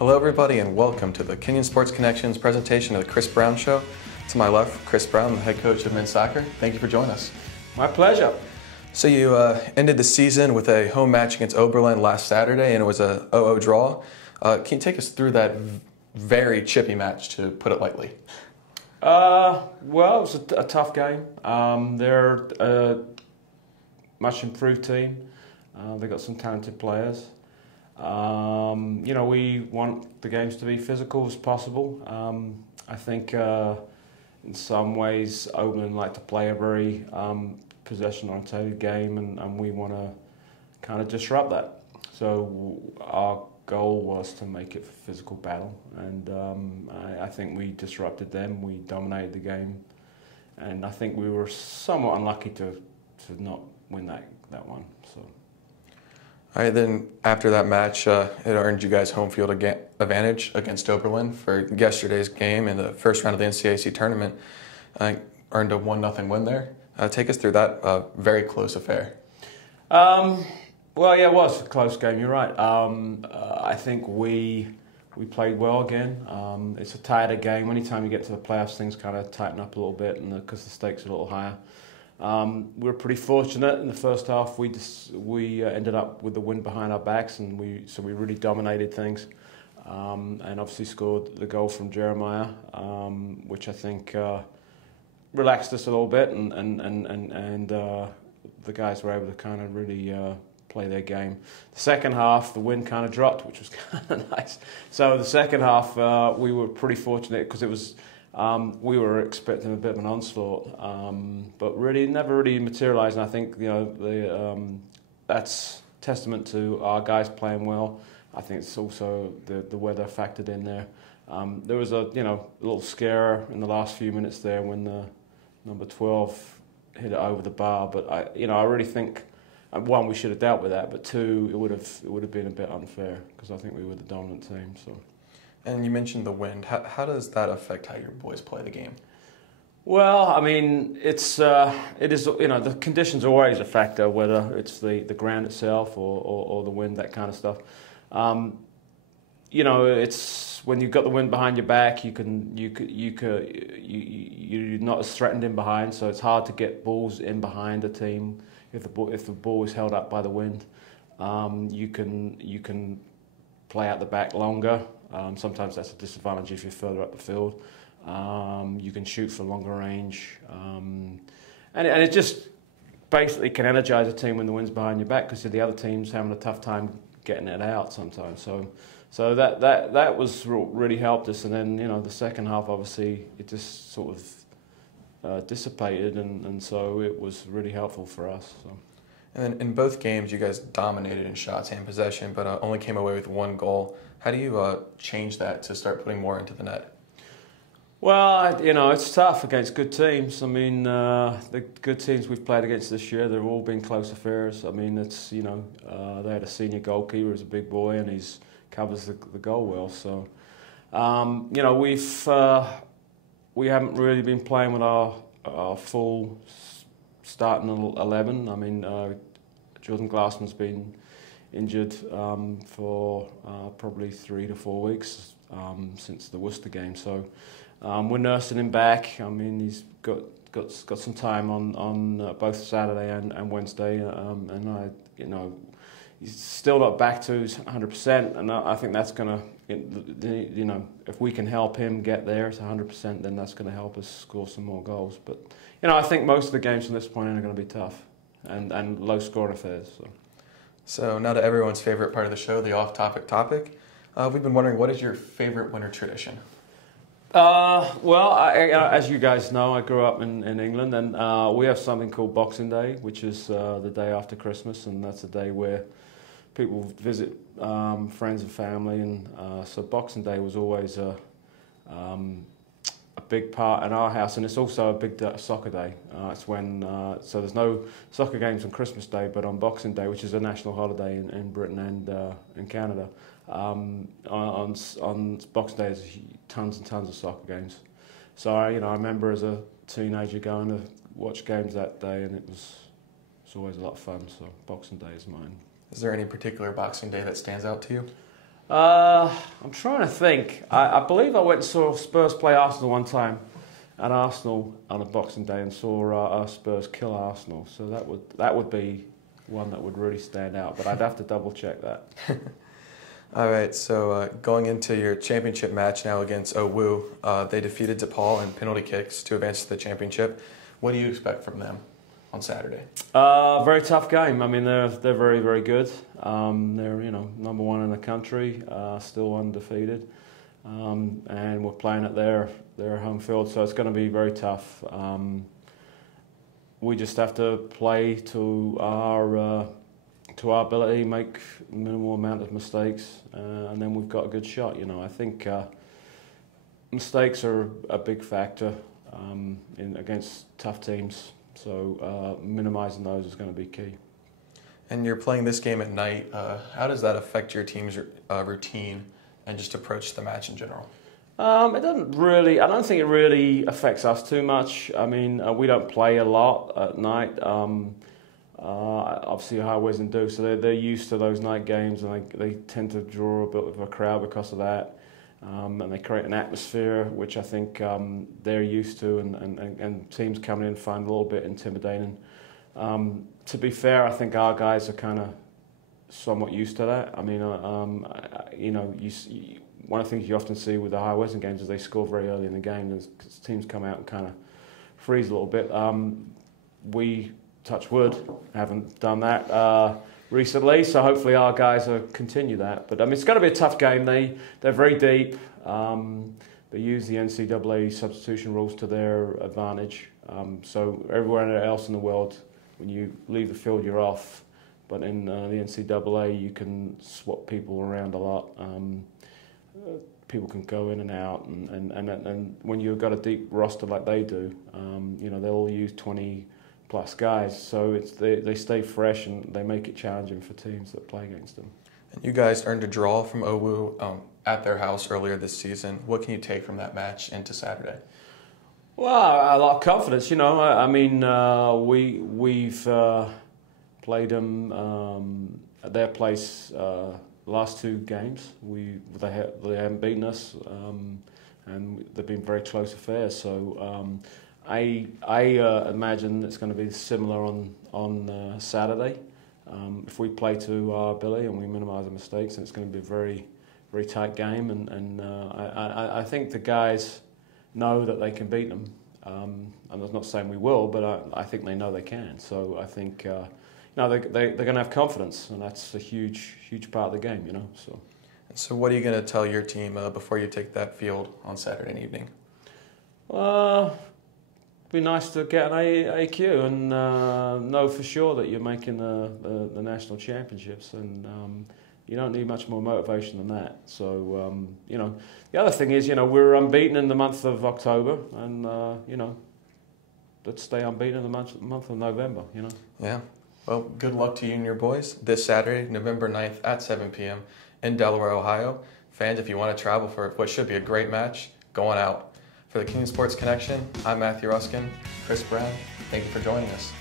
Hello everybody and welcome to the Kenyon Sports Connections presentation of the Chris Brown Show. To my left, Chris Brown, the head coach of men's soccer. Thank you for joining us. My pleasure. So you ended the season with a home match against Oberlin last Saturday and it was a 0-0 draw. Can you take us through that very chippy match, to put it lightly? Well, it was a tough game. They're a much improved team. They've got some talented players. We want the games to be physical as possible. I think in some ways Oberlin like to play a very possession-oriented game, and we want to kind of disrupt that. So our goal was to make it a physical battle, and I think we disrupted them. We dominated the game, and I think we were somewhat unlucky to not win that one. So. All right, then after that match, it earned you guys home field advantage against Oberlin for yesterday's game in the first round of the NCAC Tournament. Earned a 1-0 win there. Take us through that very close affair. Well, yeah, it was a close game. You're right. I think we played well again. It's a tighter game. Anytime you get to the playoffs, things kind of tighten up a little bit, and because the stakes are a little higher. We were pretty fortunate in the first half. We ended up with the wind behind our backs, and we really dominated things, and obviously scored the goal from Jeremiah, which I think relaxed us a little bit, and the guys were able to kind of really play their game. The second half, the wind kind of dropped, which was kind of nice. So the second half, we were pretty fortunate because it was. We were expecting a bit of an onslaught, but really never really materialised. And I think that's testament to our guys playing well. I think it's also the weather factored in there. There was a little scare in the last few minutes there when the number 12 hit it over the bar. But I really think one, we should have dealt with that, but two, it would have been a bit unfair because I think we were the dominant team. So. And you mentioned the wind. How does that affect how your boys play the game? Well, I mean, it is the conditions are always a factor, whether it's the ground itself or the wind, that kind of stuff. It's when you've got the wind behind your back, you're not as threatened in behind, so it's hard to get balls in behind a team if the ball is held up by the wind. You can play out the back longer. Sometimes that's a disadvantage if you're further up the field. You can shoot for longer range. And it just basically can energise a team when the wind's behind your back because the other team's having a tough time getting it out sometimes. So that was really helped us. And then, the second half, obviously, it just sort of dissipated. And so it was really helpful for us. So. And then in both games, you guys dominated in shots and possession, but only came away with one goal. How do you change that to start putting more into the net? Well, it's tough against good teams. I mean, the good teams we've played against this year, they've all been close affairs. I mean, it's, they had a senior goalkeeper who's a big boy and he covers the goal well. So, we haven't really been playing with our full starting 11. I mean, Jordan Glassman's been injured for probably 3 to 4 weeks since the Worcester game. So we're nursing him back. I mean, he's got some time on both Saturday and Wednesday, and he's still not back to 100%. And I think that's going to, if we can help him get there to 100%, then that's going to help us score some more goals. But I think most of the games from this point on are going to be tough and low scoring affairs. So now to everyone's favorite part of the show, the off-topic topic. We've been wondering, what is your favorite winter tradition? Well, as you guys know, I grew up in England, and we have something called Boxing Day, which is the day after Christmas, and that's the day where people visit friends and family. And so Boxing Day was always a big part in our house, and it's also a big soccer day. It's when so there's no soccer games on Christmas Day, but on Boxing Day, which is a national holiday in Britain and in Canada, on Boxing Day there's tons and tons of soccer games. So I remember as a teenager going to watch games that day, and it's always a lot of fun. So Boxing Day is mine. Is there any particular Boxing Day that stands out to you? I'm trying to think. I believe I went and saw Spurs play Arsenal one time at Arsenal on a Boxing Day and saw Spurs kill Arsenal. So that would be one that would really stand out. But I'd have to double check that. All right, so going into your championship match now against OWU, they defeated DePaul in penalty kicks to advance to the championship. What do you expect from them on Saturday? Very tough game. I mean, they're very, very good. They're number one in the country, still undefeated, and we're playing at their home field, so it's going to be very tough. We just have to play to our ability, make minimal amount of mistakes, and then we've got a good shot. I think mistakes are a big factor against tough teams. So minimising those is going to be key. And you're playing this game at night. How does that affect your team's routine and just approach the match in general? It doesn't really. I don't think it really affects us too much. I mean, we don't play a lot at night. Obviously, Wesleyan do, so they're used to those night games, and they tend to draw a bit of a crowd because of that. And they create an atmosphere which I think they're used to, and teams coming in find a little bit intimidating. To be fair, I think our guys are kind of somewhat used to that. I mean, one of the things you often see with the Wesleyan games is they score very early in the game, and teams come out and kind of freeze a little bit. We, touch wood, haven't done that recently, so hopefully our guys will continue that. But I mean, it's going to be a tough game. They're very deep. They use the NCAA substitution rules to their advantage. So everywhere else in the world, when you leave the field, you're off. But in the NCAA, you can swap people around a lot. People can go in and out, and when you've got a deep roster like they do, they'll use 20+ guys, so they stay fresh and they make it challenging for teams that play against them. And you guys earned a draw from OWU at their house earlier this season. What can you take from that match into Saturday? Well, a lot of confidence. I mean, we've played them at their place last two games. They haven't beaten us, and they've been very close affairs. So. I imagine it's going to be similar on Saturday. If we play to our ability and we minimise the mistakes, then it's going to be a very, very tight game. And I think the guys know that they can beat them. I'm not saying we will, but I think they know they can. So I think they're going to have confidence, and that's a huge, huge part of the game. So what are you going to tell your team before you take that field on Saturday evening? Be nice to get an AQ and know for sure that you're making the national championships, and you don't need much more motivation than that. So the other thing is we're unbeaten in the month of October, and let's stay unbeaten in the month of November. Yeah. Well, good luck to you and your boys this Saturday, November 9th at 7 p.m. in Delaware, Ohio. Fans, if you want to travel for what should be a great match, go on out. For the Kenyon Sports Connection, I'm Matthew Ruskin. Chris Brown, thank you for joining us.